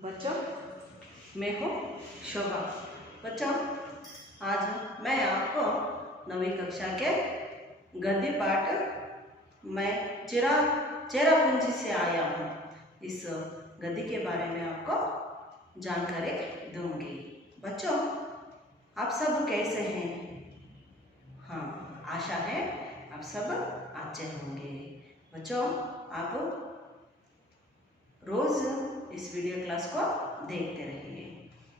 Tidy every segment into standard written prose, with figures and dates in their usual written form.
बच्चों, मैं हूँ शोभा। बच्चों, आज मैं आपको 9वीं कक्षा के गद्य पाठ में चेरापूंजी से आया हूँ। इस गद्य के बारे में आपको जानकारी दूंगी। बच्चों, आप सब कैसे हैं? हाँ, आशा है आप सब अच्छे होंगे। बच्चों, आप रोज इस वीडियो क्लास को देखते रहिए।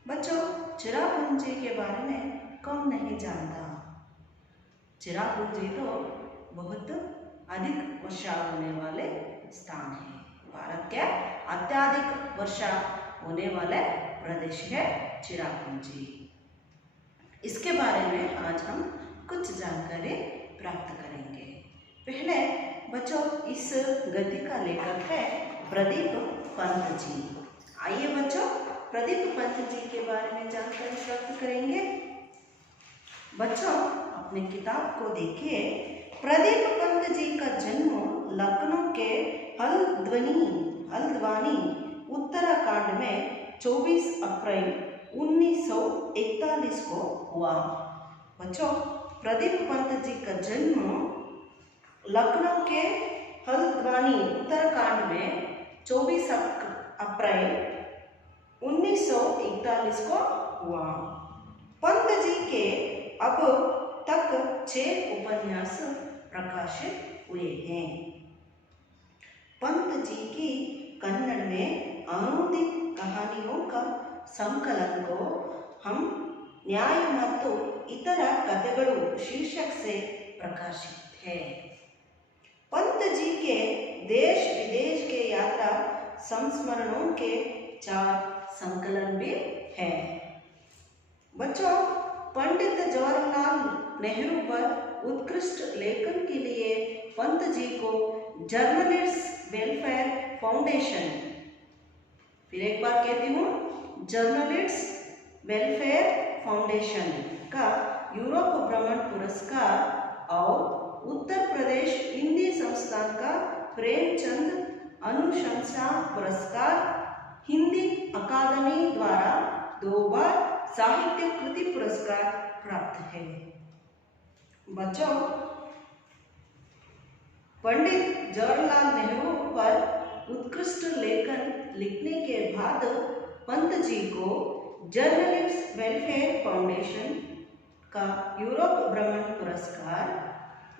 बच्चों, चेरापूंजी के बारे में कौन नहीं जानता? चेरापूंजी तो बहुत अधिक वर्षा होने वाले स्थान है। भारत के अत्यधिक वर्षा होने वाले प्रदेश है चेरापूंजी। इसके बारे में आज हम कुछ जानकारी प्राप्त करेंगे। पहले बच्चों, इस गद्य का लेखक है प्रदीप पंत जी। आइए बच्चों, प्रदीप पंत जी के बारे में जानकारी प्राप्त करेंगे। बच्चों, अपने किताब को देखिए। प्रदीप पंत जी का जन्म लखनऊ के हल्द्वानी उत्तराखंड में 24 अप्रैल 1941 को हुआ। बच्चों, प्रदीप पंत जी का जन्म लखनऊ के हल्द्वानी उत्तराखंड में 24 अप्रैल 1941 को हुआ। पंत जी के अब तक 6 उपन्यास प्रकाशित हुए हैं। पंत जी की कन्नड़ में अनुदित कहानियों का संकलन को हम न्याय ಮತ್ತು इतर कथೆಗಳು शीर्षक से प्रकाशित है। पंत जी के देश विदेश के यात्रा संस्मरणों के 4 संकलन भी हैं। बच्चों, पंडित जवाहरलाल नेहरू पर उत्कृष्ट लेखन के लिए पंत जी को जर्नलिस्ट वेलफेयर फाउंडेशन, फिर एक बार कहती हूँ, जर्नलिस्ट वेलफेयर फाउंडेशन का यूरोप भ्रमण पुरस्कार और उत्तर प्रदेश हिंदी संस्थान का प्रेमचंद अनुशंसा पुरस्कार, हिंदी अकादमी द्वारा 2 बार साहित्य कृति पुरस्कार प्राप्त है। बच्चों, पंडित जवाहरलाल नेहरू पर उत्कृष्ट लेखन लिखने के बाद पंत जी को जर्नलिस्ट वेलफेयर फाउंडेशन का यूरोप भ्रमण पुरस्कार,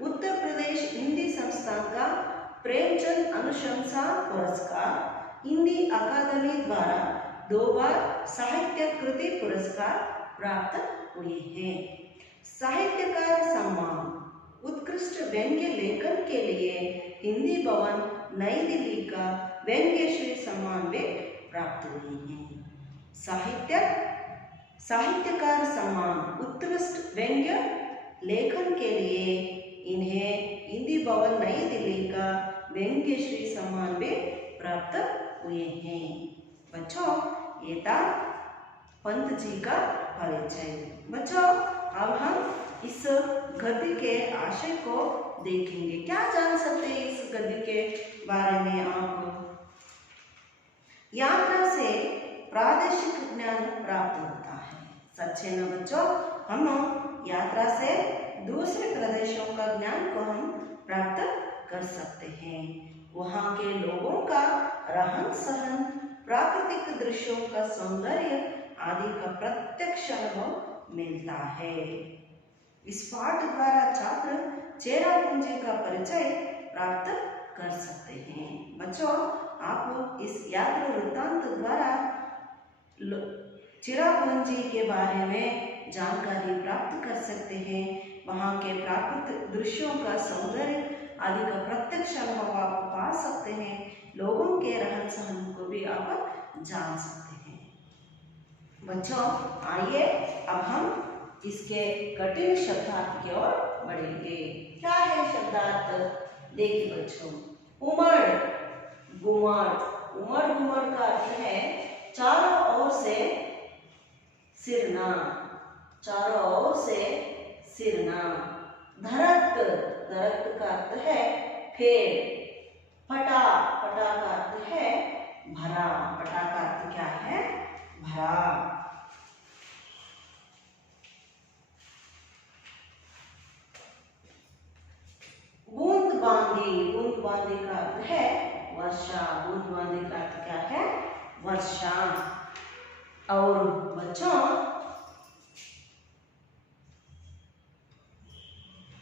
उत्तर प्रदेश हिंदी संस्थान का प्रेमचंद अनुशंसा पुरस्कार, हिंदी अकादमी द्वारा 2 बार साहित्य कृति पुरस्कार प्राप्त हुए हैं। साहित्यकार सम्मान, उत्कृष्ट व्यंग्य लेखन के लिए हिंदी भवन नई दिल्ली का व्यंग्यश्री सम्मान भी प्राप्त हुए हैं। साहित्यकार सम्मान, उत्कृष्ट व्यंग्य लेखन के लिए इन्हें हिंदी भवन नई दिल्ली का व्यंग्यश्री सम्मान भी प्राप्त हुए हैं। बच्चों, ये था पंत जी का परिचय। बच्चों, अब हम इस गद्य के आशय को देखेंगे। क्या जान सकते हैं इस गद्य के बारे में आप? यात्रा से प्रादेशिक ज्ञान प्राप्त होता है। सच है ना बच्चों? हम यात्रा से दूसरे प्रदेशों का ज्ञान को हम प्राप्त कर सकते हैं। वहाँ के लोगों का रहन सहन, प्राकृतिक दृश्यों का सौंदर्य आदि का प्रत्यक्ष अनुभव मिलता है। इस पाठ द्वारा छात्र चेरापूंजी का परिचय प्राप्त कर सकते हैं। बच्चों, आप इस यात्रा वृत्तांत द्वारा चेरापूंजी के बारे में जानकारी प्राप्त कर सकते हैं। वहाँ के प्राकृतिक दृश्यों का सौंदर्य आदि का प्रत्यक्ष अनुभव आप पा सकते हैं। लोगों के रहन सहन को भी आप जान सकते हैं। बच्चों, आइए अब हम इसके कठिन शब्दार्थ की ओर बढ़ेंगे। क्या है शब्दार्थ? देखिए बच्चों, उमड़ घुमड़। उमड़ घुमड़ का अर्थ है चारों ओर से सिरना, चारों ओर से सिरना। धरत, धरत का अर्थ है फेर। फटा, फटा का अर्थ है भरा। फटा का अर्थ क्या है? वर्षा। और बच्चों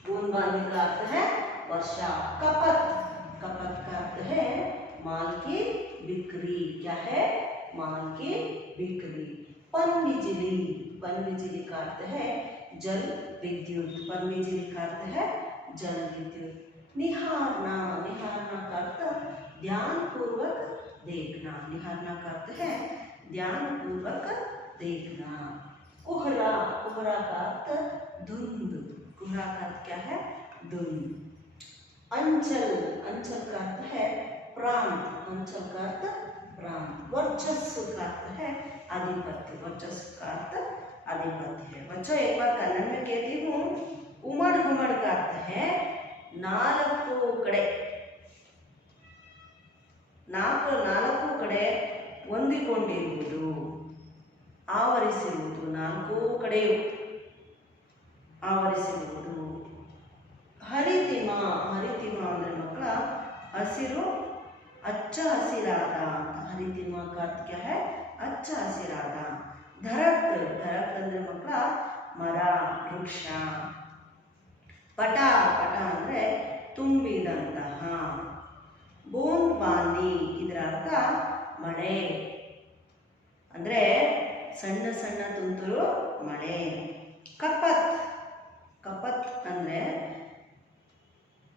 बूंदाबांदी का अर्थ है वर्षा। कपत, कपत का अर्थ है माल की बिक्री। क्या है? माल की बिक्री। पनबिजली, पनबिजली का अर्थ है जल विद्युत। पनबिजली का अर्थ है जल विद्युत। निहारना, निहारना का अर्थ ध्यान पूर्वक देखना। निहारना का अर्थ है ध्यान पूर्वक देखना। कोहरा, कोहरा का अर्थ धुंध। कोहरा का अर्थ क्या है? धुंध। अंचल, अंचल का अर्थ है प्रांत। अंचल का अर्थ प्रांत। वर्चस्व का अर्थ है आधिपत्य। वर्चस्व का अर्थ आधिपत्य है। बच्चों एक बार कन्नड़ में कहती हूँ, उमड़ घुमड़ का अर्थ है नालकु कड़े। ನಾಲ್ಕು ಕಡೆ ಹೊಂದಿಕೊಂಡಿರುವುದು, ಆವರಿಸಿರುವುದು, ನಾಲ್ಕು ಕಡೆಯೂ ಆವರಿಸಿರುವುದು. ಹರಿತಿಮ, ಹರಿತಿಮ ಅಂದರೆ ಮಕ್ಕಳ ಹಸಿರು, ಹಚ್ಚ ಹಸಿರಾದ ಅಂತ. ಹರಿತಿಮ का अर्थ क्या है? ಹಚ್ಚ ಹಸಿರಾದ. ಧರತ್, ಧರತ್ ಅಂದರೆ ಮಕ್ಕಳ ಮರ, ವೃಕ್ಷ. ಪಟ, ಪಟ ಅಂದರೆ ತುಂಬಿದಂತಹ. ಬೂಂದಾಬಾಂದಿ ಇದರ ಅರ್ಥ ಮಳೆ, ಅಂದರೆ ಸಣ್ಣ ಸಣ್ಣ ತುಂತುರು ಮಳೆ. ಕಪತ್, ಕಪತ್ ಅಂದರೆ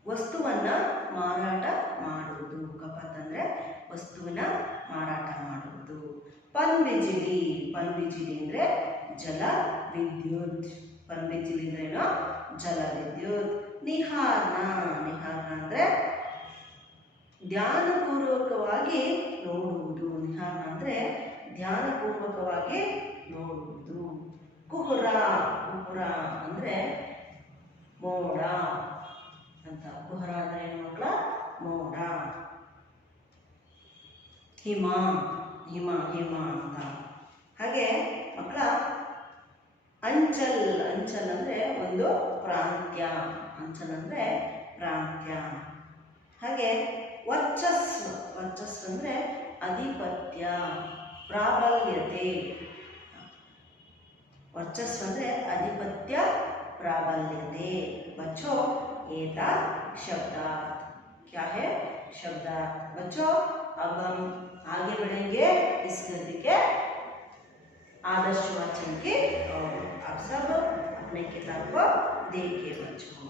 ವಸ್ತುವನ್ನ ಮಾರಾಟ ಮಾಡುವುದು. ಕಪತ್ ಅಂದರೆ ವಸ್ತುವಿನ ಮಾರಾಟ ಮಾಡುವುದು. ಪನ್ಬಿಜಿಲಿ, ಪನ್ಬಿಜಿಲಿ ಅಂದರೆ ಜಲ ವಿದ್ಯುತ್. ಪನ್ಬಿಜಿಲಿ ಅಂದ್ರೇನು? ಜಲ ವಿದ್ಯುತ್. ನಿಹಾರ್ನ, ನಿಹಾರ್ನ ಅಂದರೆ ಧ್ಯಾನಪೂರ್ವಕವಾಗಿ ನೋಡುವುದು. ನಿಹಾರ್ನ ಅಂದರೆ ಧ್ಯಾನಪೂರ್ವಕವಾಗಿ ನೋಡುವುದು. ಕುಹುರ, ಕುಹುರ ಅಂದರೆ ಮೋಡ ಅಂತ. ಕುಹುರ ಅಂದರೆ ಏನು ಮಕ್ಕಳ? ಮೋಡ. ಹಿಮ, ಹಿಮ, ಹಿಮ ಅಂತ. ಹಾಗೆ ಮಕ್ಕಳ ಅಂಚಲ್, ಅಂಚಲ್ ಅಂದರೆ ಒಂದು ಪ್ರಾಂತ್ಯ. ಅಂಚಲ್ ಅಂದರೆ ಪ್ರಾಂತ್ಯ. ಹಾಗೆ ವರ್ಚಸ್ಸು, ವರ್ಚಸ್ಸು ಅಂದರೆ ಅಧಿಪತ್ಯ, ಪ್ರಾಬಲ್ಯತೆ. वर्चस्व ಅಂದರೆ आधिपत्य, प्राबल्यते. बच्चों ये था शब्दार्थ. क्या है? शब्दार्थ. बच्चों अब हम आगे बढ़ेंगे इस गद्य के आदर्शवाचन की ओर. आप सब अपने किताब को देखिए बच्चों.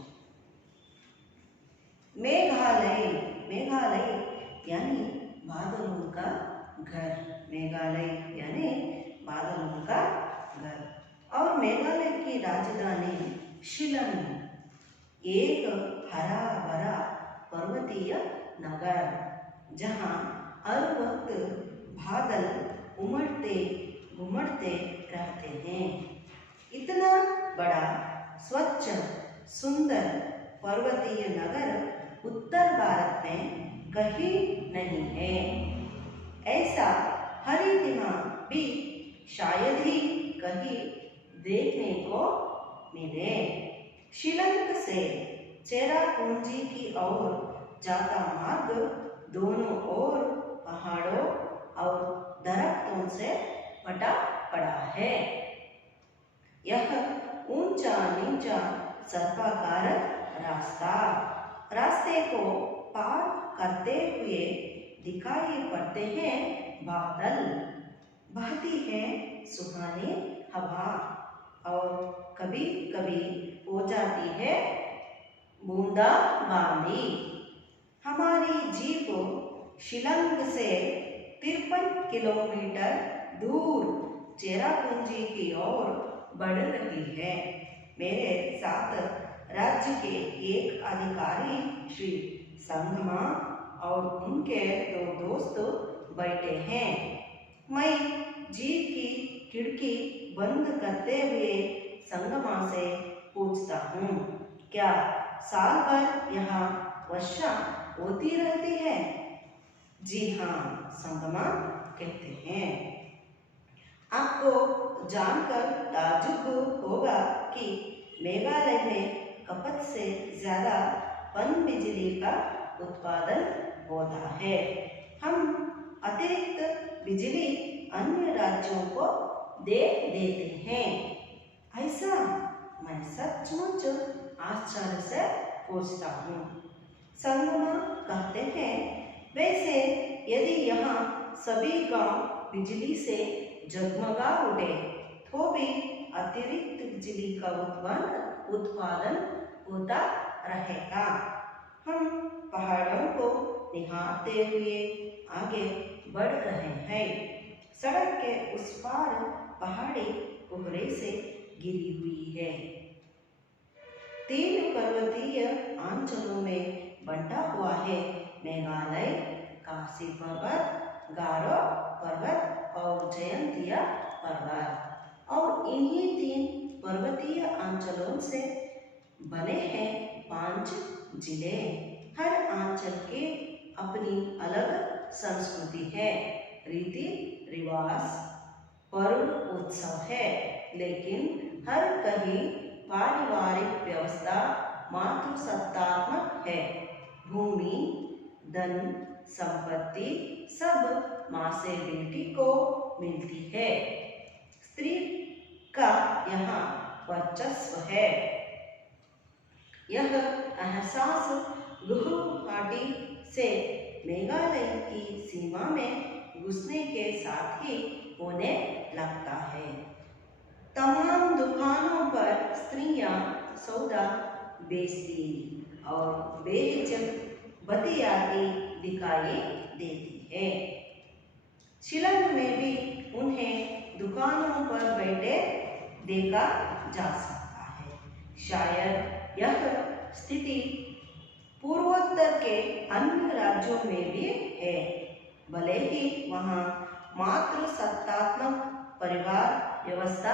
मेघालय, मेघालय यानी बादलों का घर. मेघालय यानी बादलों का घर. और मेघालय की राजधानी शिलांग एक हरा भरा पर्वतीय नगर जहाँ हर वक्त बादल उमड़ते घुमड़ते रहते हैं. इतना बड़ा स्वच्छ सुंदर पर्वतीय नगर उत्तर भारत में कहीं नहीं है. ऐसा हरितिमा भी शायद ही कहीं देखने को मिले. शिलांग से चेरापूंजी की ओर जाता मार्ग दोनों ओर पहाड़ों और दरख्तों से पटा पड़ा है. यह ऊंचा नीचा सर्पाकार रास्ता, रास्ते को पार करते हुए दिखाई पड़ते हैं बादल, बहती है सुहानी हवा और कभी कभी हो जाती है बूंदाबांदी. हमारी जीप शिलांग से 53 किलोमीटर दूर चेरापूंजी की ओर बढ़ रही है. मेरे साथ राज्य के एक अधिकारी श्री संगमा और उनके 2 दोस्त बैठे हैं. मैं जीप की खिड़की बंद करते हुए संगमा से पूछता हूँ, क्या साल भर यहाँ वर्षा होती रहती है? जी हाँ, संगमा कहते हैं. आपको जानकर ताज्जुब होगा कि मेघालय में खपत से ज़्यादा पनबिजली का उत्पादन होता है. हम अतिरिक्त बिजली अन्य राज्यों को दे देते हैं। ऐसा मैं सचमुच आश्चर्य से पूछता हूँ। संगमा कहते हैं, वैसे यदि यहाँ सभी गांव बिजली से जगमगा उठे तो भी अतिरिक्त बिजली का उत्पादन होता रहेगा। हम पहाड़ों को निहारते हुए आगे बढ़ रहे हैं। सड़क के उस पार पहाड़ी कोहरे से घिरी हुई है। 3 पर्वतीय अंचलों में बंटा हुआ है मेघालय, काशी पर्वत, गारो पर्वत और जयंतिया पर्वत। और इन्हीं 3 पर्वतीय अंचलों से बने हैं 5 जिले। हर अंचल के अपनी अलग संस्कृति है, रीति रिवाज, पर्व उत्सव है, लेकिन हर कहीं पारिवारिक व्यवस्था मातृसत्तात्मक है। भूमि, धन, संपत्ति सब माँ से बेटी को मिलती है। स्त्री का यहाँ वर्चस्व है। यह एहसास गुवाहाटी से मेघालय की सीमा में घुसने के साथ ही होने लगता है। तमाम दुकानों पर स्त्रियां सौदा बेचती और बेहिचक बतियाती दिखाई देती है। शिलांग में भी उन्हें दुकानों पर बैठे देखा जा सकता है। शायद यह स्थिति पूर्वोत्तर के अन्य राज्यों में भी है, भले ही वहाँ मातृसत्तात्मक परिवार व्यवस्था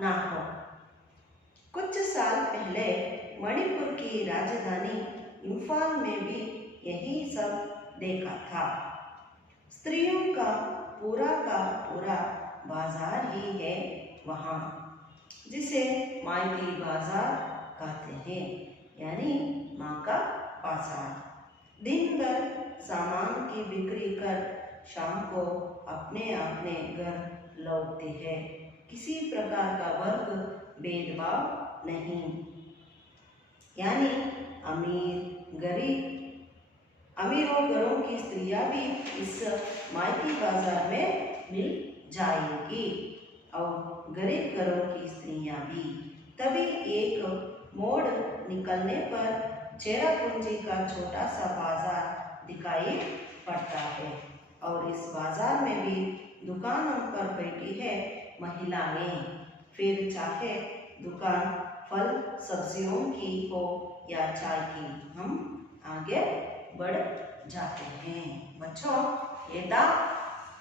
ना हो। कुछ साल पहले मणिपुर की राजधानी इम्फाल में भी यही सब देखा था। स्त्रियों का पूरा बाजार ही है वहाँ, जिसे मायकी बाजार कहते हैं, यानी माँ का बाजार। दिन भर सामान की बिक्री कर शाम को अपने अपने घर लौटते हैं। किसी प्रकार का वर्ग भेदभाव नहीं, यानी अमीर गरीब, अमीरों घरों की स्त्रियां भी इस मायकी बाजार में मिल जाएगी और गरीब घरों की स्त्रियां भी। तभी एक मोड़ निकलने पर चेरापूंजी का छोटा सा बाजार दिखाई पड़ता है और इस बाजार में भी दुकानों पर बैठी है महिलाएं। फिर चाहे दुकान फल सब्जियों की हो या चाय की, हम आगे बढ़ जाते हैं। बच्चों, ये था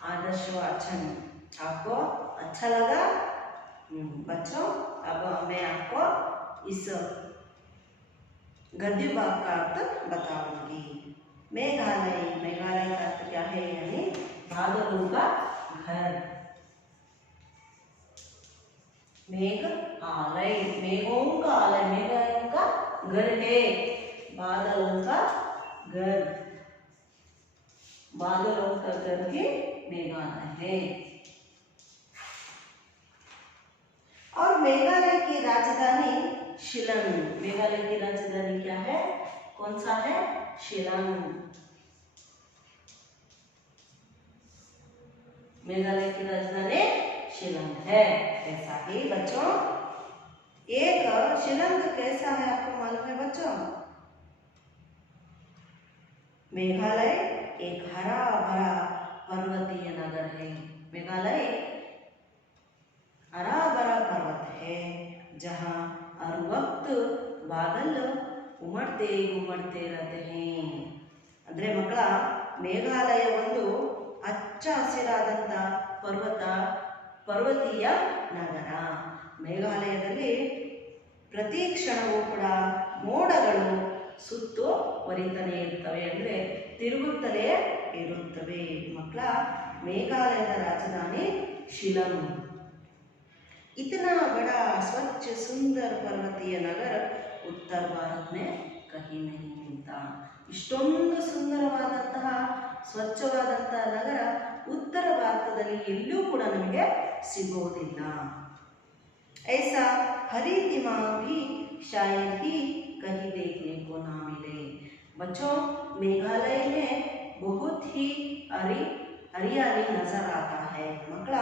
आदर्श वाचन। आपको अच्छा लगा? बच्चों, अब मैं आपको इस गद्य भाग का अर्थ बताऊंगी। मेघालय का अर्थ क्या है? यानी बादलों का घर। मेघालय, मेघों का आलय, मेघालय का घर है, बादलों का घर। बादलों का घर ही मेघालय है। और मेघालय की राजधानी शिलांग। मेघालय की राजधानी क्या है? कौन सा है? शिलांग। मेघालय की राजधानी शिलांग है। ऐसा ही बच्चों, एक शिलांग कैसा है आपको मालूम है बच्चों? मेघालय एक हरा भरा पर्वतीय नगर है। मेघालय हरा भरा पर्वत है जहाँ हर वक्त बादल उमड़ते रहते हैं। ಅಂದ್ರೆ ಮಕ್ಕಳ, ಮೇಘಾಲಯ ಒಂದು ಹಚ್ಚ ಹಸಿರಾದಂಥ ಪರ್ವತೀಯ ನಗರ. ಮೇಘಾಲಯದಲ್ಲಿ ಪ್ರತಿ ಕ್ಷಣವೂ ಕೂಡ ಮೋಡಗಳು ಸುತ್ತುವರಿತಾನೆ ಇರ್ತವೆ, ಅಂದರೆ ತಿರುಗುತ್ತಲೇ ಇರುತ್ತವೆ. ಮಕ್ಕಳ, ಮೇಘಾಲಯದ ರಾಜಧಾನಿ ಶಿಲಾಂಗ್. इतना बड़ा स्वच्छ सुंदर पर्वतीय नगर उत्तर भारत में कहीं नहीं मिलता. ಇಷ್ಟೊಂದು ಸುಂದರವಾದಂತಹ ಸ್ವಚ್ಛವಾದಂತಹ ನಗರ ಉತ್ತರ ಭಾರತದಲ್ಲಿ ಎಲ್ಲೂ ಕೂಡ ನಮಗೆ ಸಿಗೋದಿಲ್ಲ. ऐसा हरी दिमाग भी शायद ही कहीं देखने को ना मिले. बच्चों, मेघालय में बहुत ही हरियाली नजर आता है. ಮಕ್ಕಳ,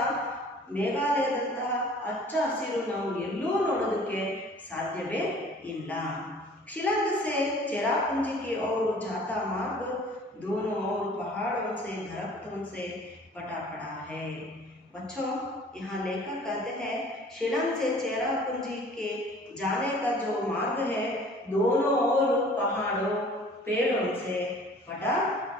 ಮೇಘಾಲಯದಂತಹ ಹಚ್ಚ ಹಸಿರು ನಾವು ಎಲ್ಲೂ ನೋಡೋದಕ್ಕೆ ಸಾಧ್ಯವೇ ಇಲ್ಲ. शिलांग से चेरापूंजी की ओर जाता मार्ग दोनों ओर पहाड़ों से दरख्तों से पटा पड़ा है. बच्चों, यहाँ लेखक कहते हैं शिलांग से चेरापूंजी के जाने का जो मार्ग है दोनों ओर पहाड़ों पेड़ों से पटा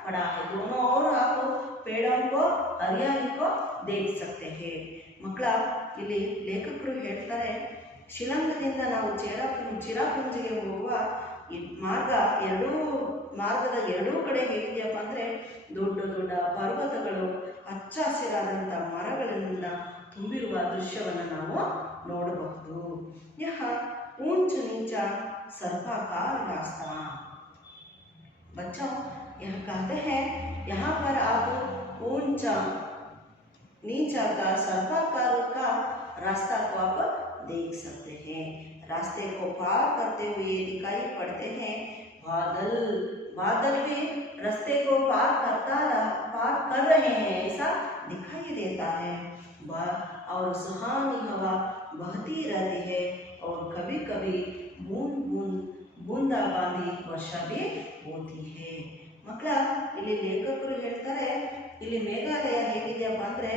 पड़ा है. दोनों ओर आप पेड़ों को हरियाली को देख सकते हैं. ಮಕ್ಕಳ, ಇಲ್ಲಿ ಲೇಖಕರು ಹೇಳ್ತಾರೆ ಶಿಲಾಂಗದಿಂದ ನಾವು ಚಿರಾಪುಂಜಿಗೆ ಹೋಗುವ ಮಾರ್ಗದ ಎರಡೂ ಕಡೆ ಹೇಗಿದೆಯಪ್ಪ ಅಂದರೆ ದೊಡ್ಡ ದೊಡ್ಡ ಪರ್ವತಗಳು ಹಚ್ಚ ಹಸಿರಾದಂಥ ಮರಗಳಿಂದ ತುಂಬಿರುವ ದೃಶ್ಯವನ್ನು ನಾವು ನೋಡಬಹುದು. ಯಹ ऊंच नीचा सर्पाकार रास्ता. बच्चों, यह कहते हैं यहाँ पर आप ऊंचा नीचा का सर्पाकार का रास्ता को आप देख सकते हैं. रास्ते को पार करते हुए दिखाई पड़ते हैं बादल भी रास्ते को पार कर रहे हैं ऐसा दिखाई देता है. और सुहानी हवा बहती रहती है और कभी कभी बूंदाबांदी वर्षा भी होती है. ಮಕ್ಕಳ, ಇಲ್ಲಿ ಲೇಖಕರು ಹೇಳ್ತಾರೆ ಇಲ್ಲಿ ಮೇಘಾಲಯ ಹೇಗಿದೆಯಪ್ಪ ಅಂದರೆ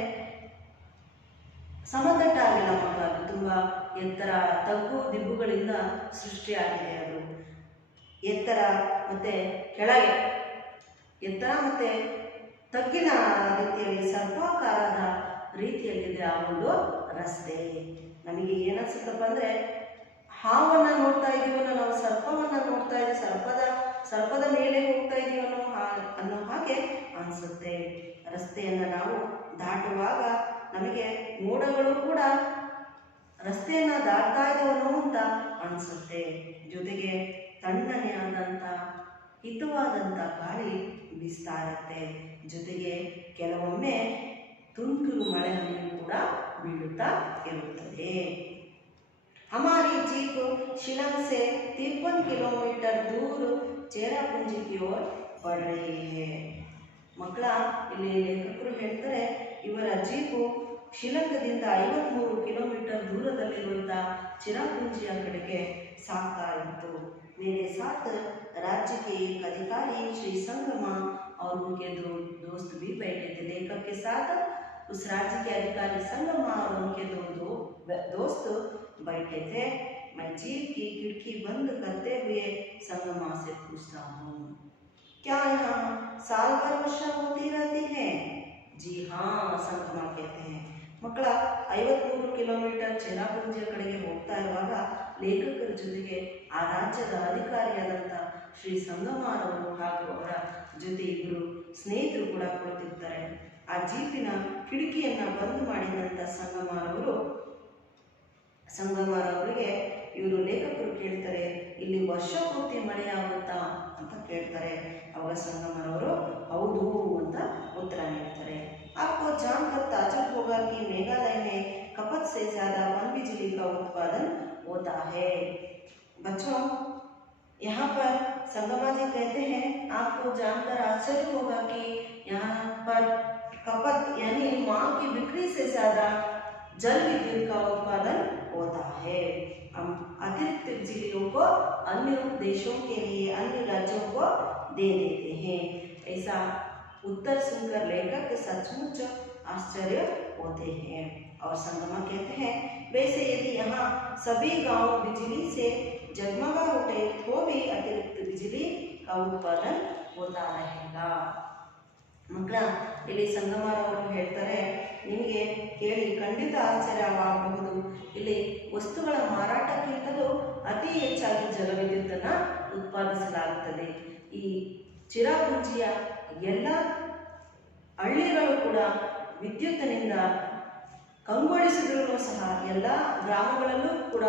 ಸಮತಟ್ಟಾಗಿಲ್ಲ ಮಕ್ಕಳ. ಅದು ತುಂಬ ಎತ್ತರ ತಗ್ಗು ದಿಬ್ಬುಗಳಿಂದ ಸೃಷ್ಟಿಯಾಗಿದೆ. ಅದು ಎತ್ತರ ಮತ್ತು ಕೆಳಗೆ ಎತ್ತರ ಮತ್ತು ತಗ್ಗಿನ ರೀತಿಯಲ್ಲಿ ಸರ್ಪಾಕಾರದ ರೀತಿಯಲ್ಲಿದೆ ಆ ಒಂದು ರಸ್ತೆ. ನಮಗೆ ಏನನ್ಸುತ್ತಪ್ಪ ಅಂದರೆ ಹಾವನ್ನು ನೋಡ್ತಾ ಇದ್ದೀವೋ ನಾವು ಸರ್ಪವನ್ನು ನೋಡ್ತಾ ಇದ್ದೀವಿ, ಸರ್ಪದ ಮೇಲೆ ಹೋಗ್ತಾ ಇದ್ದೀವೋ ಅನ್ನೋ ಹಾಗೆ ಅನಿಸುತ್ತೆ. ರಸ್ತೆಯನ್ನು ನಾವು ದಾಟುವಾಗ ನಮಗೆ ಮೋಡಗಳು ಕೂಡ ರಸ್ತೆಯನ್ನು ದಾಟ್ತಾ ಇದ್ದಾವೋ ಅಂತ ಅನಿಸುತ್ತೆ. ಜೊತೆಗೆ ತಣ್ಣನೆ ಆದಂಥ ಹಿತವಾದಂಥ ಗಾಳಿ ಬೀಸ್ತಾ ಇರುತ್ತೆ. ಜೊತೆಗೆ ಕೆಲವೊಮ್ಮೆ ತುಂತುರು ಮಳೆ ಹನಿಯು ಕೂಡ ಬೀಳುತ್ತಾ ಇರುತ್ತದೆ. हमारी जीप शिलांग से 53 किलोमीटर दूर चेरापूंजी की ओर बढ़ रही है. ಮಕ್ಕಳ, ಇಲ್ಲಿ ಲೇಖಕರು ಹೇಳ್ತಾರೆ ಇವರ ಜೀಪು ಶಿಲಾಂಗದಿಂದ 53 ಕಿಲೋಮೀಟರ್ ದೂರದಲ್ಲಿರುವಂಥ ಚಿರಾಪುಂಜಿಯ ಕಡೆಗೆ ಸಾಗ್ತಾ ಇತ್ತು. मेरे साथ राज्य के एक अधिकारी श्री संगमा और उनके दो दोस्त भी बैठे थे. लेखक के साथ उस राज्य के अधिकारी संगमा और उनके दो दोस्त बैठे थे. मैं जीप की खिड़की बंद करते हुए संगमा से पूछता हूँ, क्या यहाँ साल भर वर्षा होती रहती है? जी हाँ, संगमा कहते हैं. ಮಕ್ಕಳ, 53 ಕಿಲೋಮೀಟರ್ ಚೇರಾಪುಂಜಿಯ ಕಡೆಗೆ ಹೋಗ್ತಾ ಇರುವಾಗ ಲೇಖಕರ ಜೊತೆಗೆ ಆ ರಾಜ್ಯದ ಅಧಿಕಾರಿಯಾದಂಥ ಶ್ರೀ ಸಂಗಮಾರವರು ಹಾಗೂ ಅವರ ಜೊತೆ ಇಬ್ಬರು ಸ್ನೇಹಿತರು ಕೂಡ ಕುಳಿತಿರ್ತಾರೆ. ಆ ಜೀಪಿನ ಕಿಟಕಿಯನ್ನು ಬಂದ್ ಮಾಡಿದಂಥ ಸಂಗಮಾರವರಿಗೆ ಇವರು ಲೇಖಕರು ಕೇಳ್ತಾರೆ, ಇಲ್ಲಿ ವರ್ಷ ಪೂರ್ತಿ ಮಳೆಯಾಗುತ್ತಾ ಅಂತ ಕೇಳ್ತಾರೆ. ಅವಾಗ ಸಂಗಮಾರವರು ಹೌದು ಅಂತ ಉತ್ತರ ನೀಡ್ತಾರೆ. आपको जानकर ताज्जुब होगा कि मेघालय में खपत से ज़्यादा पनबिजली का उत्पादन होता है. बच्चों, यहाँ पर संगमा जी कहते हैं आपको जानकर आश्चर्य होगा कि यहाँ पर खपत यानी मांग की बिक्री से ज़्यादा जल विद्युत का उत्पादन होता है. हम अतिरिक्त बिजलियों को अन्य देशों के लिए अन्य राज्यों को दे देते हैं. ऐसा उत्तर सुनकर लेखक सचमुच आश्चर्य होते हैं. और संगमा कहते हैं वैसे यदि यहाँ सभी गांव बिजली से जगमगा उठे तो भी अतिरिक्त बिजली का उत्पादन होता रहेगा. ಮಕ್ಕಳ, ಇಲ್ಲಿ ಸಂಗಮಾರವರು ಹೇಳ್ತಾರೆ, ನಿಮಗೆ ಕೇಳಿ ಖಂಡಿತ ಆಶ್ಚರ್ಯವಾಗಬಹುದು. ಇಲ್ಲಿ ವಸ್ತುಗಳ ಮಾರಾಟಕ್ಕಿಂತಲೂ ಅತಿ ಹೆಚ್ಚಾಗಿ ಜಲವಿದ್ಯುತ್ತನ್ನು ಉತ್ಪಾದಿಸಲಾಗುತ್ತದೆ. ಈ ಚಿರಾಪುಂಜಿಯ ಎಲ್ಲ ಹಳ್ಳಿಗಳು ಕೂಡ ವಿದ್ಯುತ್ತಿನಿಂದ ಕಂಗೊಳಿಸಿದರೂ ಸಹ ಎಲ್ಲ ಗ್ರಾಮಗಳಲ್ಲೂ ಕೂಡ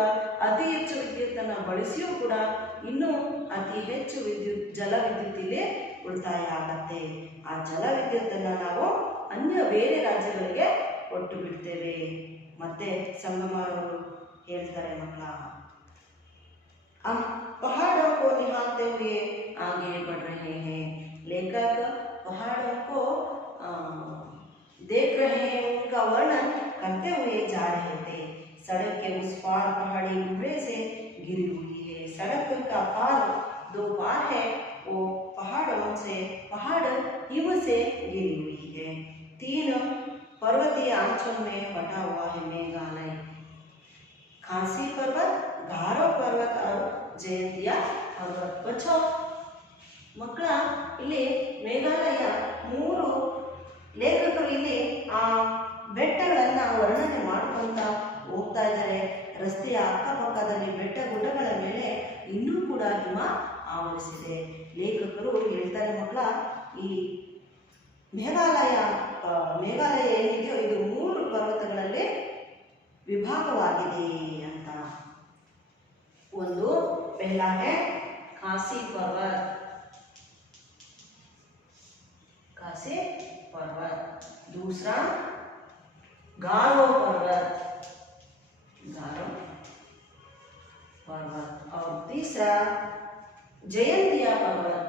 ಅತಿ ಹೆಚ್ಚು ವಿದ್ಯುತ್ತನ್ನು ಬಳಸಿಯೂ ಕೂಡ ಇನ್ನೂ ಅತಿ ಹೆಚ್ಚು ಜಲವಿದ್ಯುತ್ ಇಲ್ಲಿ ಉಳಿತಾಯ ಆಗುತ್ತೆ. ಆ ಜಲವಿದ್ಯುತ್ತನ್ನು ನಾವು ಬೇರೆ ರಾಜ್ಯಗಳಿಗೆ ಕೊಟ್ಟು ಬಿಡ್ತೇವೆ. ಮತ್ತೆ ಸಂಗಮರವರು ಹೇಳ್ತಾರೆ ಮಕ್ಕಳ, हम पहाड़ों को निहारते हुए आगे बढ़ रहे हैं. लेखक पहाड़ों को देख रहे हैं, उनका वर्णन करते हुए जा रहे थे. सड़क के उस पार पहाड़ी डूबरे से घिरी हुई है. सड़क का पार दो पार है, वो पहाड़ हिम से घिरी हुई है. 3 पर्वतीय आंचल में बटा हुआ है मेघालय. खासी पर्वत, गारो पर्वत और जयंतिया पर्वत. बच्चों ಮಕ್ಕಳ, ಇಲ್ಲಿ ಮೇಘಾಲಯ 3 ಲೇಖಕರು ಇಲ್ಲಿ ಆ ಬೆಟ್ಟಗಳನ್ನು ವರ್ಣನೆ ಮಾಡ್ಕೊಂತ ಹೋಗ್ತಾ ಇದ್ದಾರೆ. ರಸ್ತೆಯ ಅಕ್ಕಪಕ್ಕದಲ್ಲಿ ಬೆಟ್ಟ ಗುಡ್ಡಗಳ ಮೇಲೆ ಇನ್ನೂ ಕೂಡ ಹಿಮ ಆವರಿಸಿದೆ. ಲೇಖಕರು ಹೇಳ್ತಾರೆ ಮಕ್ಕಳ, ಈ ಮೇಘಾಲಯ ಏನಿದೆಯೋ ಇದು 3 ಪರ್ವತಗಳಲ್ಲಿ ವಿಭಾಗವಾಗಿದೆ ಅಂತ. ಒಂದು पहला है खासी पर्वत, दूसरा गारो पर्वत और तीसरा जयंतिया पर्वत.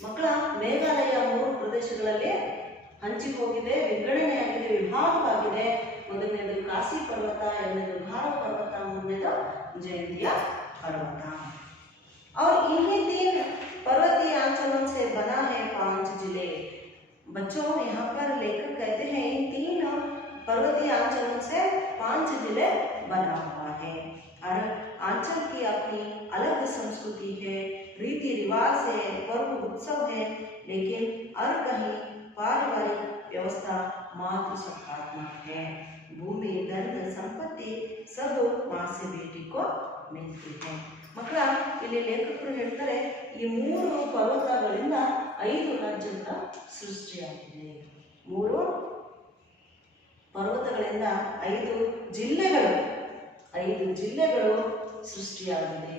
ಮಕ್ಕಳ, ಮೇಘಾಲಯ 3 ಪ್ರದೇಶಗಳಲ್ಲಿ ಹಂಚಿಗೆ ಹೋಗಿದೆ, ವಿಂಗಡಣೆಯಾಗಿದೆ, ವಿಭಾಗವಾಗಿದೆ. ಮೊದಲನೇದು ಕಾಸಿ ಪರ್ವತ, ಎರಡನೇದು ಗಾರೋ पर्वत, ಮೂರನೇದು जयंतिया पर्वत. और इन्हीं 3 पर्वतीय आंचलों से बना है 5 जिले. बच्चों, यहाँ पर लेखक कहते हैं इन 3 पर्वतीय आंचलों से 5 जिले बना हुआ है. और आंचल की अपनी अलग संस्कृति है, रीति रिवाज है, पर्व उत्सव है, लेकिन हर कहीं पारिवारिक व्यवस्था मातृसत्तात्मक है. भूमि, धन, संपत्ति सब माँ से बेटी को मिलती है. ಮಕ್ಕಳ, ಇಲ್ಲಿ ಲೇಖಕರು ಹೇಳ್ತಾರೆ, ಈ 3 ಪರ್ವತಗಳಿಂದ 5 ರಾಜ್ಯಗಳ ಸೃಷ್ಟಿಯಾಗಿದೆ. 3 ಪರ್ವತಗಳಿಂದ 5 ಜಿಲ್ಲೆಗಳು ಸೃಷ್ಟಿಯಾಗಿದೆ.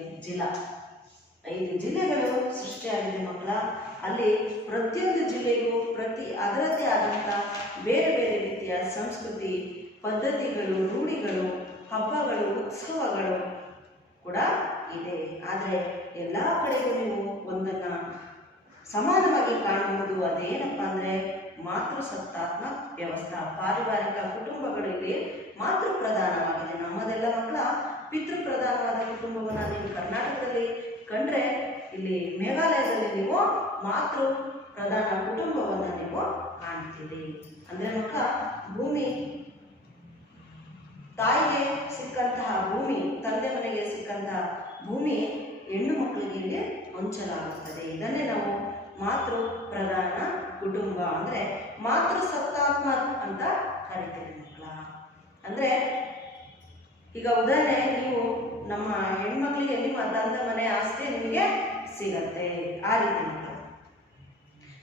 5 ಜಿಲ್ಲೆಗಳು ಸೃಷ್ಟಿಯಾಗಿದೆ ಮಕ್ಕಳ. ಅಲ್ಲಿ ಪ್ರತಿಯೊಂದು ಜಿಲ್ಲೆಗೂ ಅದರದ್ದೇ ಆದಂಥ ಬೇರೆ ಬೇರೆ ರೀತಿಯ ಸಂಸ್ಕೃತಿ, ಪದ್ಧತಿಗಳು, ರೂಢಿಗಳು, ಹಬ್ಬಗಳು, ಉತ್ಸವಗಳು ಕೂಡ ಇದೆ. ಆದರೆ ಎಲ್ಲ ಕಡೆಗೂ ನೀವು ಒಂದನ್ನು ಸಮಾನವಾಗಿ ಕಾಣಬಹುದು. ಅದೇನಪ್ಪ ಅಂದರೆ ಮಾತೃಸತ್ತಾತ್ಮಕ ವ್ಯವಸ್ಥೆ. ಪಾರಿವಾರಿಕ ಕುಟುಂಬಗಳು ಇಲ್ಲಿ ಮಾತೃ ಪ್ರಧಾನವಾಗಿದೆ. ನಮ್ಮದೆಲ್ಲ ಮಕ್ಕಳ ಪಿತೃ ಪ್ರಧಾನವಾದ ಕುಟುಂಬವನ್ನು ನೀವು ಕರ್ನಾಟಕದಲ್ಲಿ ಕಂಡ್ರೆ, ಇಲ್ಲಿ ಮೇಘಾಲಯದಲ್ಲಿ ನೀವು ಮಾತೃ ಪ್ರಧಾನ ಕುಟುಂಬವನ್ನು ನೀವು ಕಾಣ್ತೀರಿ. ಅಂದರೆ ಮಕ್ಕಳ, ಭೂಮಿ ತಾಯಿಗೆ ಸಿಕ್ಕಂತಹ ಭೂಮಿ, ತಂದೆ ಮನೆಗೆ ಸಿಕ್ಕಂತಹ ಭೂಮಿ ಹೆಣ್ಣು ಮಕ್ಕಳಿಗೆ ಇಲ್ಲಿ ಹಂಚಲಾಗುತ್ತದೆ. ಇದನ್ನೇ ನಾವು ಮಾತೃ ಪ್ರಧಾನ ಕುಟುಂಬ ಅಂದರೆ ಮಾತೃ ಸತ್ತಾತ್ಮಕ ಅಂತ ಕರಿತೀವಿ ಮಕ್ಕಳ. ಅಂದರೆ ಈಗ ಉದಾಹರಣೆ, ನೀವು ನಮ್ಮ ಹೆಣ್ಮಕ್ಳಿಗೆ ನಿಮ್ಮ ತಂದೆ ಮನೆ ಆಸ್ತಿ ನಿಮಗೆ ಸಿಗತ್ತೆ, ಆ ರೀತಿ ಮಕ್ಕಳು.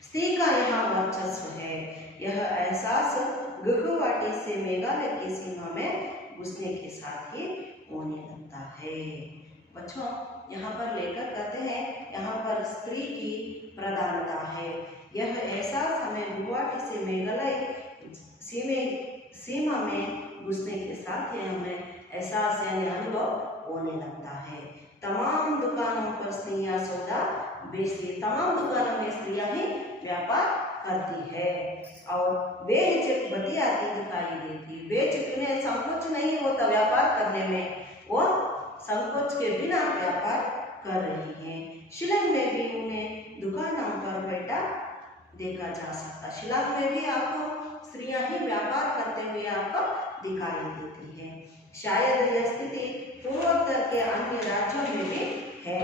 स्त्री का यहाँ वर्चस्व है. यह एहसास गुवाहाटी से मेघालय की सीमा में घुसने के साथ ही होने लगता है. बच्चों, यहाँ पर लेकर कहते हैं यहाँ पर स्त्री की प्रधानता है. यह एहसास हमें गुवाहाटी से मेघालय सीमा में घुसने के साथ ही हमें एहसास यानी अनुभव होने लगता है. तमाम दुकानों पर स्त्रियाँ सौदा बेचती. तमाम दुकानों में स्त्रियाँ ही व्यापार करती है और बेहिचक बतियाती दिखाई देती. बेहिचक में संकोच नहीं होता व्यापार करने में, वो संकोच के बिना व्यापार कर रही है. शिलांग में भी उन्हें दुकानों पर बैठा देखा जा सकता. शिलांग में भी आपको स्त्रियां ही व्यापार करते हुए आपको दिखाई देती है. शायद यह स्थिति पूर्वोत्तर के अन्य राज्यों में भी है.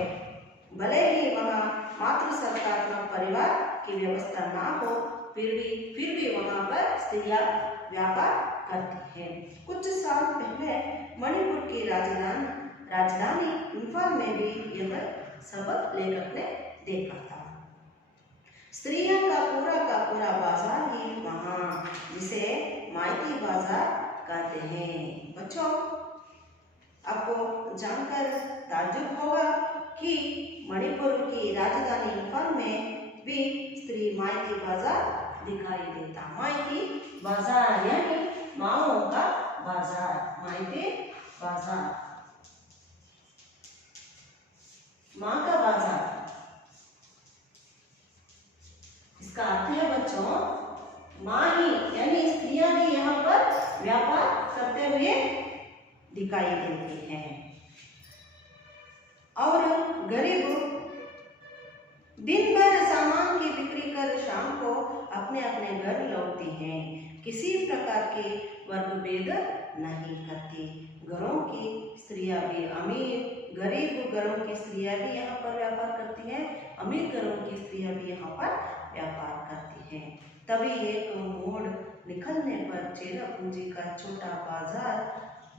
भले ही वहाँ मातृसत्तात्मक परिवार की व्यवस्था ना हो, फिर भी वहाँ पर स्त्रियां व्यापार करती हैं. कुछ साल पहले मणिपुर की राजधानी इम्फाल में भी यह सबक लेखक ने देखा था. स्त्रियों का पूरा बाजार ही वहाँ, जिसे मायकी बाजार कहते हैं. बच्चों, आपको जानकर ताज्जुब होगा कि मणिपुर की राजधानी इंफाल में भी स्त्री माइती बाजार दिखाई देता। माइती बाजार यानी माओं का बाजार, माइती बाजार, माँ का बाजार। इसका अर्थ है बच्चों, माँ ही यानी स्त्रियां भी यहाँ पर व्यापार करते हुए दिखाई देती हैं। और गरीब दिन भर सामान की बिक्री कर शाम को अपने अपने घर लौटते हैं। किसी प्रकार के वर्ग भेद नहीं करती। घरों की स्त्रियां भी, अमीर गरीब घरों की स्त्रियां भी यहाँ पर व्यापार करती हैं, अमीर घरों की स्त्रियां भी यहाँ पर व्यापार करती हैं। तभी एक मोड़ निकलने पर चेरापूंजी का छोटा बाजार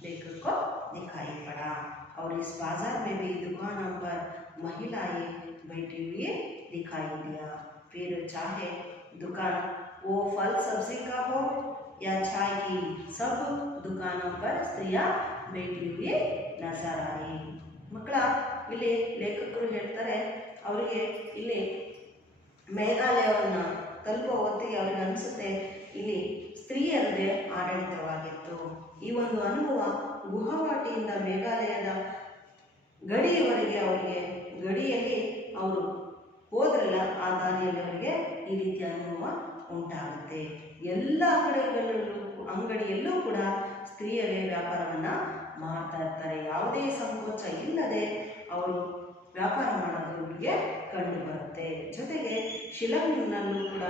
लेखक को दिखाई पड़ा और इस बाजार में भी दुकानों पर महिलाएं बैठी हुई दिखाई दिया। फिर चाहे दुकान वो फल सब्जी का हो या चाय की, सब दुकानों पर स्त्रियां बैठी हुई नजर आई। ಮಕ್ಕಳ ಇಲ್ಲಿ ಲೇಖಕರು ಹೇಳ್ತಾರೆ, ಅವರಿಗೆ ಇಲ್ಲಿ ಮೇಘಾಲಯವನ್ನು ತಲುಪುವ ಹೊತ್ತಿಗೆ ಅವರಿಗೆ ಅನಿಸುತ್ತೆ ಇಲ್ಲಿ ಸ್ತ್ರೀಯರದೇ ಆಡಳಿತವಾಗಿತ್ತು. ಈ ಒಂದು ಅನುಭವ ಗುವಾಹಟಿಯಿಂದ ಮೇಘಾಲಯದ ಗಡಿಯವರೆಗೆ ಅವರಿಗೆ, ಗಡಿಯಲ್ಲಿ ಅವರು ಹೋದ್ರಲ್ಲ ಆ ದಾರಿಯಲ್ಲಿ ಅವರಿಗೆ ಈ ರೀತಿಯ ಅನುಭವ ಉಂಟಾಗುತ್ತೆ. ಎಲ್ಲ ಅಂಗಡಿಯಲ್ಲೂ ಕೂಡ ಸ್ತ್ರೀಯರೇ ವ್ಯಾಪಾರವನ್ನು ಮಾಡ್ತಾ ಇರ್ತಾರೆ. ಯಾವುದೇ ಸಂಕೋಚ ಇಲ್ಲದೆ ಅವರು ವ್ಯಾಪಾರ ಮಾಡೋದು ಇವರಿಗೆ ಕಂಡು ಬರುತ್ತೆ. ಜೊತೆಗೆ ಶಿಲಾಂಗ್ನಲ್ಲೂ ಕೂಡ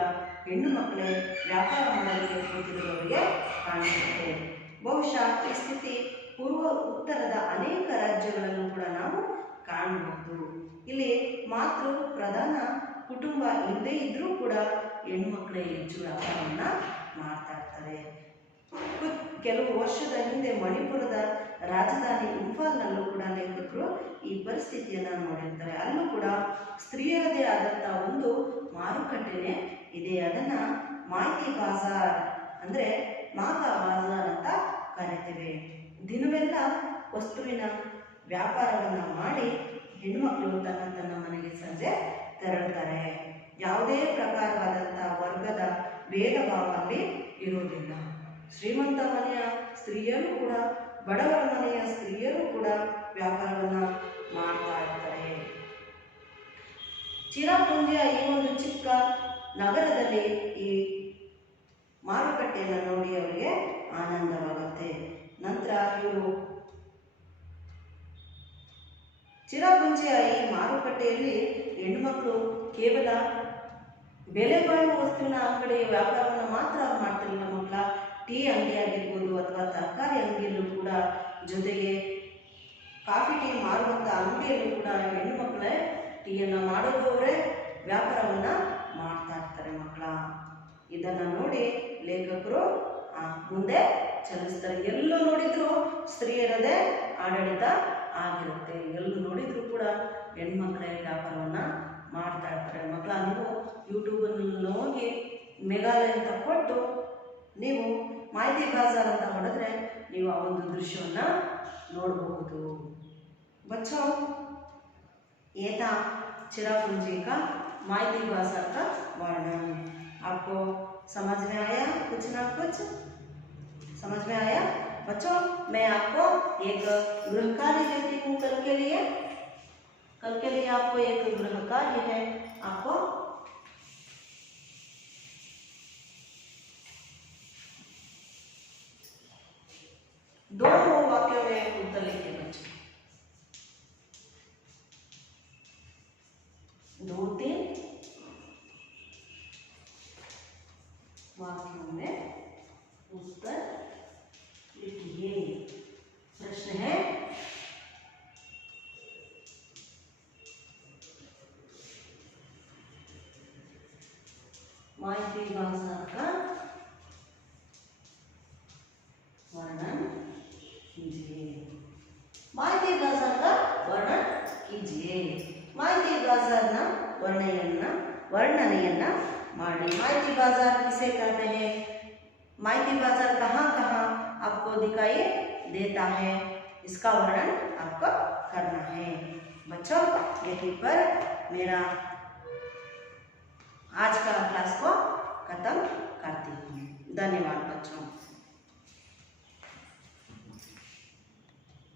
ಹೆಣ್ಣು ಮಕ್ಕಳೇ ವ್ಯಾಪಾರ ಮಾಡಲಿಕ್ಕೆ ಕೂತಿರುವವರಿಗೆ ಕಾಣಿಸುತ್ತೆ. ಬಹುಶಃ ಈ ಸ್ಥಿತಿ ಪೂರ್ವ ಉತ್ತರದ ಅನೇಕ ರಾಜ್ಯಗಳಲ್ಲೂ ಕೂಡ ನಾವು ಕಾಣಬಹುದು. ಇಲ್ಲಿ ಮಾತೃ ಪ್ರಧಾನ ಕುಟುಂಬ ಇಲ್ಲದೇ ಇದ್ರೂ ಕೂಡ ಹೆಣ್ಮಕ್ಳೇ ಹೆಚ್ಚು ವ್ಯಾಪಾರವನ್ನು ಮಾಡ್ತಾ ಇರ್ತಾರೆ. ಕೆಲವು ವರ್ಷದ ಹಿಂದೆ ಮಣಿಪುರದ ರಾಜಧಾನಿ ಇಂಫಾಲ್ನಲ್ಲೂ ಕೂಡ ಲೇಖಕರು ಈ ಪರಿಸ್ಥಿತಿಯನ್ನು ನೋಡಿರ್ತಾರೆ. ಅಲ್ಲೂ ಕೂಡ ಸ್ತ್ರೀಯರದೇ ಆದಂಥ ಒಂದು ಮಾರುಕಟ್ಟೆನೇ ಇದೆ. ಅದನ್ನು ಮಾಯಿತಿ ಬಾಜಾರ್ ಅಂದರೆ ಮಾತಾ ಬಾಜಾರ್ ಅಂತ ಕರಿತೇವೆ. ದಿನವೆಲ್ಲ ವಸ್ತುವಿನ ವ್ಯಾಪಾರವನ್ನು ಮಾಡಿ ಹೆಣ್ಣುಮಕ್ಕಳು ತನ್ನ ಮನೆಗೆ ಸಂಜೆ ತೆರಳುತ್ತಾರೆ. ಯಾವುದೇ ಪ್ರಕಾರವಾದಂಥ ವರ್ಗದ ಭೇದ ಭಾವ ಅಲ್ಲಿ ಇರುವುದಿಲ್ಲ. ಶ್ರೀಮಂತ ಮನೆಯ ಸ್ತ್ರೀಯರು ಕೂಡ, ಬಡವರ ಮನೆಯ ಸ್ತ್ರೀಯರು ಕೂಡ ವ್ಯಾಪಾರವನ್ನು ಮಾಡ್ತಾ ಇರ್ತಾರೆ. ಚಿರಾಪುಂಜಿಯ ಈ ಒಂದು ಚಿಕ್ಕ ನಗರದಲ್ಲಿ ಈ ಮಾರುಕಟ್ಟೆಯನ್ನು ನೋಡಿ ಅವರಿಗೆ ಆನಂದವಾಗುತ್ತೆ. ನಂತರ ಇವರು ಚಿರಾಪುಂಜಿಯ ಈ ಮಾರುಕಟ್ಟೆಯಲ್ಲಿ ಹೆಣ್ಣುಮಕ್ಕಳು ಕೇವಲ ಬೆಲೆ ಬಾಳುವ ವಸ್ತುವಿನ ಅಂಗಡಿ ವ್ಯಾಪಾರವನ್ನು ಮಾತ್ರ ಮಾಡ್ತಿರಲಿಲ್ಲ ಮಕ್ಕಳ. ಟೀ ಅಂಗಡಿ ಆಗಿರ್ಬೋದು ಅಥವಾ ತರಕಾರಿ ಅಂಗಡಿಯಲ್ಲೂ ಕೂಡ, ಜೊತೆಗೆ ಕಾಫಿ ಟೀ ಮಾರುವಂಥ ಅಂಗಡಿಯಲ್ಲೂ ಕೂಡ ಹೆಣ್ಣು ಮಕ್ಕಳೇ ಟೀಯನ್ನು ಮಾಡೋದವರೇ ವ್ಯಾಪಾರವನ್ನು ಮಾಡ್ತಾ ಇರ್ತಾರೆ ಮಕ್ಕಳ. ಇದನ್ನು ನೋಡಿ ಲೇಖಕರು ಮುಂದೆ ಚಲಿಸ್ತಾರೆ. ಎಲ್ಲೂ ನೋಡಿದ್ರು ಸ್ತ್ರೀಯರದೇ ಆಡಳಿತ ಆಗಿರುತ್ತೆ. ಎಲ್ಲೂ ನೋಡಿದ್ರು ಕೂಡ ಹೆಣ್ಮಕ್ಳೇ ವ್ಯಾಪಾರವನ್ನು ಮಾಡ್ತಾ ಇರ್ತಾರೆ ಮಕ್ಕಳ. ನೀವು ಯೂಟ್ಯೂಬಲ್ಲಿ ಹೋಗಿ ಮೇಘಾಲಯ ಅಂತ ಕೊಟ್ಟು ನೀವು ಮಾಯಿತಿ ಬಾಜಾರ್ ಅಂತ ಹೊಡೆದ್ರೆ ನೀವು ಆ ಒಂದು ದೃಶ್ಯವನ್ನು ನೋಡಬಹುದು. बच्चों, ये था चिरापुंजी का माइती बाजार का वर्णन. आपको समझ में आया? कुछ ना कुछ समझ में आया बच्चों? मैं आपको एक गृह कार्य देती हूँ कल के लिए. कल के लिए आपको एक गृह कार्य है. आपको दो वाक्यों में उत्तर लिखिए बच्चों. 2-3 वाक्यों में उत्तर लिखिए. प्रश्न है, माइती बाजार का वर्णन कीजिए. माइती बाजार का वर्णन कीजिए. माइती बाजारನ ವರ್ಣನೆಯನ್ನ ಮಾಡಿ. माइती बाजार किसे कहते हैं? माइती बाजार कहाँ कहाँ आपको दिखाई देता है? इसका वर्णन आपको करना है। बच्चों यहीं पर मेरा आज का क्लास को खत्म करती हूँ। धन्यवाद बच्चों।